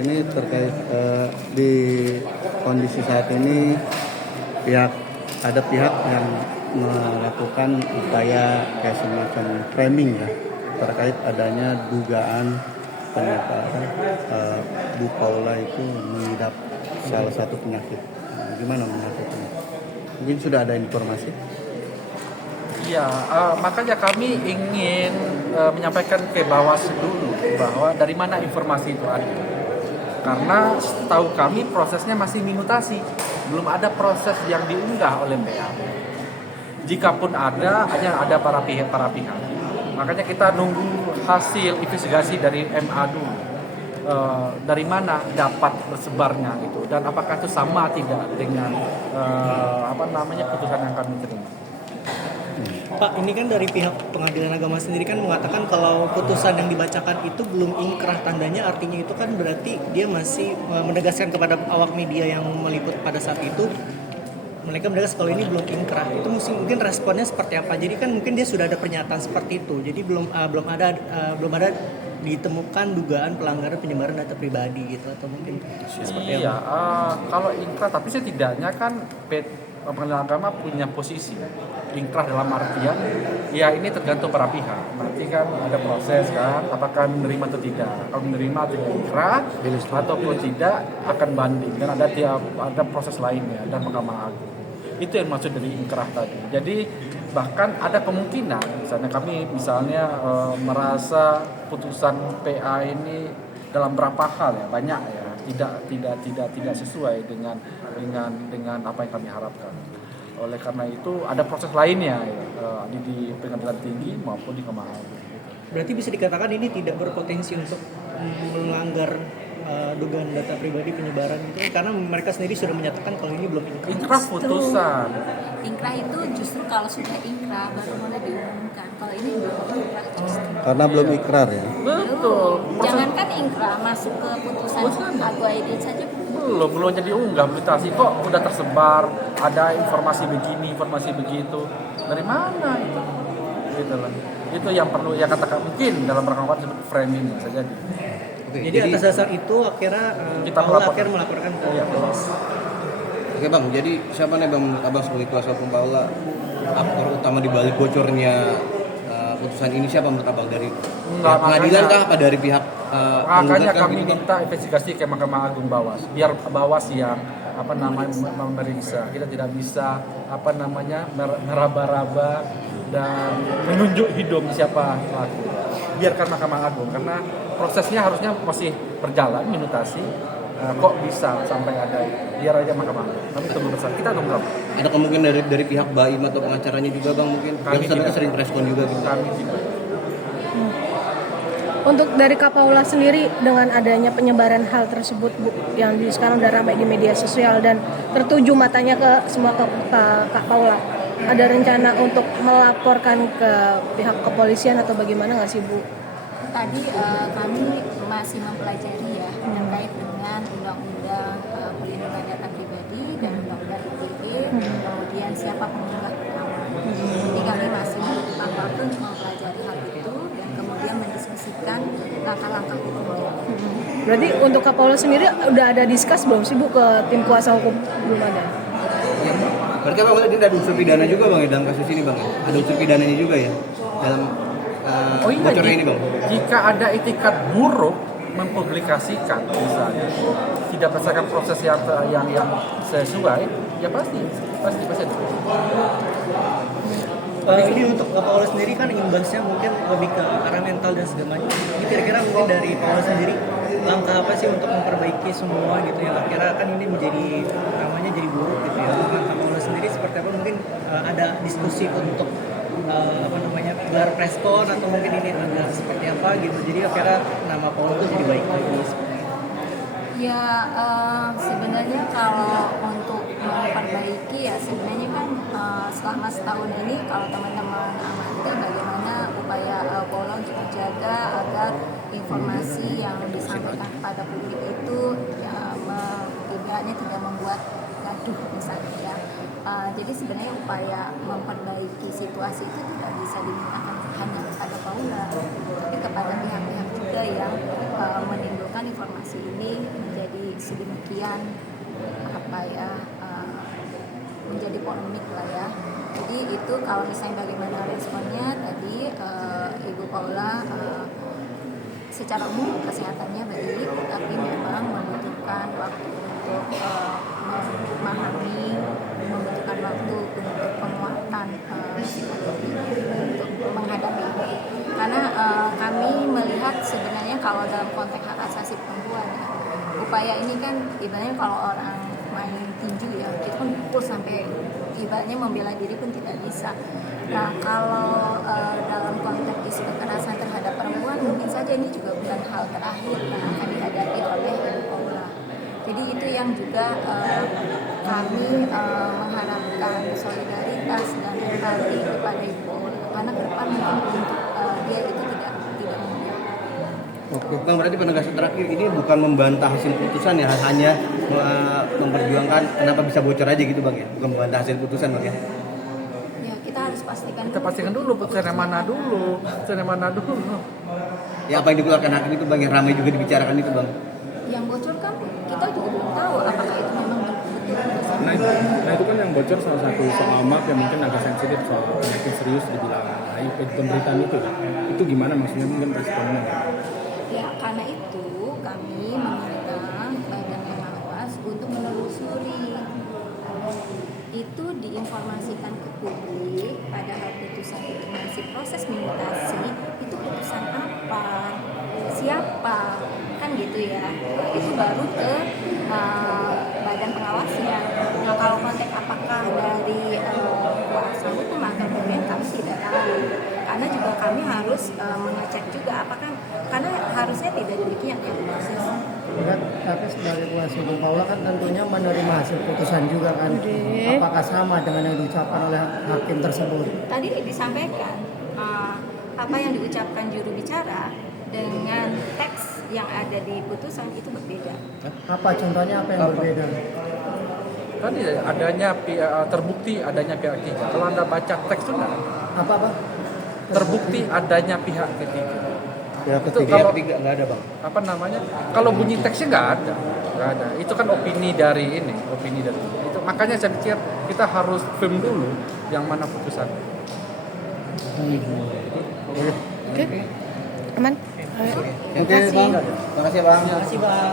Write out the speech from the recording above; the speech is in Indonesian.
ini terkait di kondisi saat ini ada pihak yang melakukan upaya kayak semacam framing ya terkait adanya dugaan ternyata Bu Paula itu mengidap salah satu penyakit. Gimana mengatasinya? Mungkin sudah ada informasi? Ya, makanya kami ingin menyampaikan ke Bawaslu dulu bahwa dari mana informasi itu ada. Karena setahu kami prosesnya masih minutasi, belum ada proses yang diunggah oleh PA. Jikapun ada, hanya ada para pihak. Makanya kita nunggu hasil investigasi dari MA dulu. Dari mana dapat bersebarnya itu dan apakah itu sama tidak dengan putusan yang kami terima. Pak, ini kan dari pihak Pengadilan Agama sendiri kan mengatakan kalau putusan yang dibacakan itu belum inkrah, tandanya artinya itu kan berarti dia masih menegaskan kepada awak media yang meliput pada saat itu, mereka menegaskan kalau ini belum inkrah. Itu mungkin responnya seperti apa? Jadi kan mungkin dia sudah ada pernyataan seperti itu. Jadi belum ada ditemukan dugaan pelanggaran penyebaran data pribadi gitu atau mungkin seperti apa? Kalau inkrah, tapi setidaknya kan Pengadilan Agama punya posisi inkrah dalam artian ya ini tergantung para pihak. Nanti kan ada proses kan, apakah menerima atau tidak. Kalau menerima tidak inkrah ataupun tidak akan banding dan ada proses lainnya dan Mahkamah Agung. Itu yang maksud dari inkrah tadi. Jadi bahkan ada kemungkinan misalnya kami merasa putusan PA ini dalam berapa hal ya banyak ya tidak sesuai dengan apa yang kami harapkan. Oleh karena itu ada proses lainnya ya, di Pengadilan Tinggi maupun di Mahkamah Agung. Berarti bisa dikatakan ini tidak berpotensi untuk melanggar dugaan data pribadi penyebaran itu karena mereka sendiri sudah menyatakan kalau ini belum inkrah putusan. Inkrah itu justru kalau sudah inkrah baru mulai diumumkan. Kalau ini belum inkrah justru. Karena belum ikrar ya. Betul. Jangankan inkrah masuk ke putusan Agu Aidit saja belum jadi unggah mutasi kok udah tersebar ada informasi begini informasi begitu dari mana itu gitu lah. Itu yang perlu ya katakan mungkin dalam rangka disebut framing saja. Jadi atas dasar itu akhirnya kita melaporkan ke Bawaslu. Oke Bang, jadi siapa nih Bang Abang sebagai kuasa hukum Paula aktor utama di balik bocornya putusan ini siapa menurut Abang dari pengadilan kah apa dari pihak makanya kami minta investigasi ke Mahkamah Agung Bawas biar Bawas yang memeriksa. Kita tidak bisa meraba-raba dan menunjuk hidung siapa pelaku. Biarkan Mahkamah Agung karena prosesnya harusnya masih berjalan minutasi. Kok bisa sampai ada biar aja Mahkamah Agung. Kami tunggu bersama. Kita tunggu. Ada kemungkinan dari pihak BAIM atau pengacaranya juga Bang mungkin yang sering respon juga gitu. Kami tidak. Untuk dari Kak Paula sendiri dengan adanya penyebaran hal tersebut Bu, yang sekarang udah ramai di media sosial dan tertuju matanya ke semua ke Kak Paula, ada rencana untuk melaporkan ke pihak kepolisian atau bagaimana nggak sih Bu? Tadi kami masih mempelajari ya terkait dengan undang-undang perlindungan data pribadi dan undang-undang ITE, kemudian siapa pengunggah pertama. Jadi kami masih membutuhkan waktu untuk mempelajari hal itu dan kemudian mendiskusikan langkah-langkah hukumnya. Berarti untuk Kak Paula sendiri udah ada diskus belum sih Bu ke tim kuasa hukum? Belum ada. Berarti Bang ini ada unsur pidana juga Bang ya dalam kasus ini Bang. Ada unsur pidananya juga ya dalam bocornya ini Bang. Jika ada itikat buruk mempublikasikan misalnya tidak berdasarkan proses yang sesuai ya pasti. Ini untuk Paula sendiri kan imbasnya mungkin lebih ke arah mental dan segala macam. Ini kira-kira mungkin dari Paula sendiri langkah apa sih untuk memperbaiki semua gitu ya? Akhirnya kan ini menjadi namanya jadi buruk gitu ya. Langkah Paula sendiri seperti apa? Mungkin ada diskusi untuk gelar preskon atau mungkin ini ada seperti apa gitu. Jadi akhirnya nama Paula itu jadi baik lagi seperti itu. Ya sebenarnya kalau untuk memperbaiki ya sebenarnya kan selama setahun ini kalau teman-teman amati bagaimana upaya Paula untuk menjaga agar informasi yang disampaikan kepada publik itu ya tidak membuat gaduh misalnya ya. Jadi sebenarnya upaya memperbaiki situasi itu tidak bisa dimintakan hanya kepada Paula, tapi kepada pihak-pihak juga yang menimbulkan informasi ini sedemikian menjadi polemik lah ya. Jadi itu kalau misalnya bagaimana responnya tadi Ibu Paula secara umum kesehatannya baik, tapi memang membutuhkan waktu untuk memahami, membutuhkan waktu untuk penguatan untuk menghadapi ini. Karena kami melihat sebenarnya kalau dalam konteks hak asasi perempuan ya, upaya ini kan ibaratnya kalau orang main tinju ya, itu kan pukul sampai ibaratnya membela diri pun tidak bisa. Nah kalau dalam konteks isu kekerasan terhadap perempuan mungkin saja ini juga bukan hal terakhir yang akan dihadapi oleh Ibu Paula. Jadi itu yang juga kami mengharapkan solidaritas dan empati kepada Ibu Paula, karena ke depan mungkin untuk dia itu tidak mudah. Oke, Bang, berarti penegasan terakhir ini bukan membantah hasil putusan ya, hanya memperjuangkan kenapa bisa bocor aja gitu Bang ya, bukan membantah hasil putusan Bang ya. Ya kita harus pastikan. Kita pastikan dulu putusan yang mana dulu. Ya apa yang dikeluarkan hakim itu Bang, yang ramai juga dibicarakan itu Bang. Yang bocor kan kita juga belum tahu apakah itu memang betul putusan. Nah itu kan yang bocor salah satu soal MAP yang mungkin agak sensitif, soal penyakit serius dibilang HIV pemberitaan itu gimana maksudnya, mungkin responnya? Ya karena itu kami meminta badan pengawas untuk menelusuri itu, diinformasikan ke publik, padahal putusan itu masih proses minutasi, itu putusan apa, siapa, kan gitu ya. Itu baru ke badan pengawasnya. Nah kalau konteks apakah dari kuasa hukum atau pemimpin kami tidak tahu, karena juga kami harus mengecek juga apakah, karena harusnya tidak demikian ya proses. Tapi sebagai kuasa Ibu Paula kan tentunya menerima hasil putusan juga kan. Apakah sama dengan yang diucapkan oleh hakim tersebut? Tadi disampaikan apa yang diucapkan juru bicara dengan teks yang ada di putusan itu berbeda. Apa contohnya, apa yang berbeda? Tadi adanya terbukti adanya pihak ketiga. Kalau Anda baca teks itu enggak ada. Apa? Terbukti adanya pihak ketiga. Pihak Itu ketiga. kalau Ketiga nggak ada Bang. apa namanya? Kalau bunyi teksnya nggak ada. Itu kan opini dari ini. Itu makanya saya pikir kita harus firm dulu yang mana putusan. Oke, aman. Oke Bang, terima kasih Bang. Terima kasih Bang.